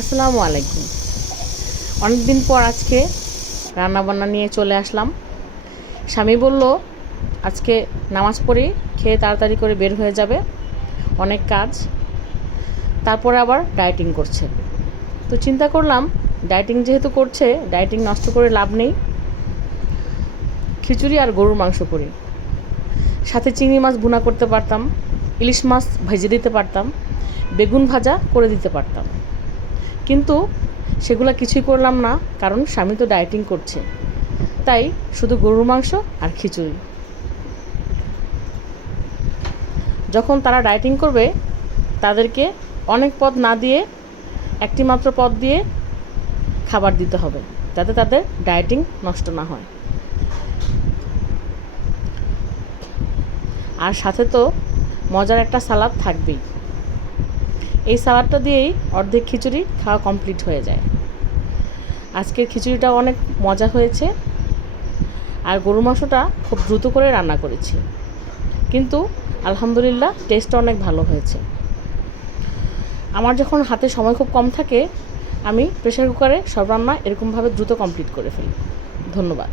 আসসালামু আলাইকুম। অনেক দিন পর আজকে রান্নাবান্না নিয়ে চলে আসলাম। স্বামী বলল আজকে নামাজ পড়ি, খেয়ে তাড়াতাড়ি করে বের হয়ে যাবে, অনেক কাজ। তারপরে আবার ডায়েটিং করছে। তো চিন্তা করলাম ডায়েটিং যেহেতু করছে, ডায়েটিং নষ্ট করে লাভ নেই, খিচুড়ি আর গরুর মাংস করি। সাথে চিংড়ি মাছ ভুনা করতে পারতাম, ইলিশ মাছ ভেজে দিতে পারতাম, বেগুন ভাজা করে দিতে পারতাম, কিন্তু সেগুলো কিছুই করলাম না, কারণ স্বামী তো ডায়েটিং করছে। তাই শুধু গরুর মাংস আর খিচুড়ি। যখন তারা ডায়েটিং করবে তাদেরকে অনেক পদ না দিয়ে একটি মাত্র পদ দিয়ে খাবার দিতে হবে, যাতে তাদের ডায়েটিং নষ্ট না হয়। আর সাথে তো মজার একটা সালাদ থাকবেই। এই সালাদটা দিয়েই অর্ধেক খিচুড়ি খাওয়া কমপ্লিট হয়ে যায়। আজকের খিচুড়িটা অনেক মজা হয়েছে, আর গরুর মাংসটা খুব দ্রুত করে রান্না করেছি, কিন্তু আলহামদুলিল্লাহ টেস্টটা অনেক ভালো হয়েছে। আমার যখন হাতে সময় খুব কম থাকে, আমি প্রেসার কুকারে সব রান্না এরকমভাবে দ্রুত কমপ্লিট করে ফেলি। ধন্যবাদ।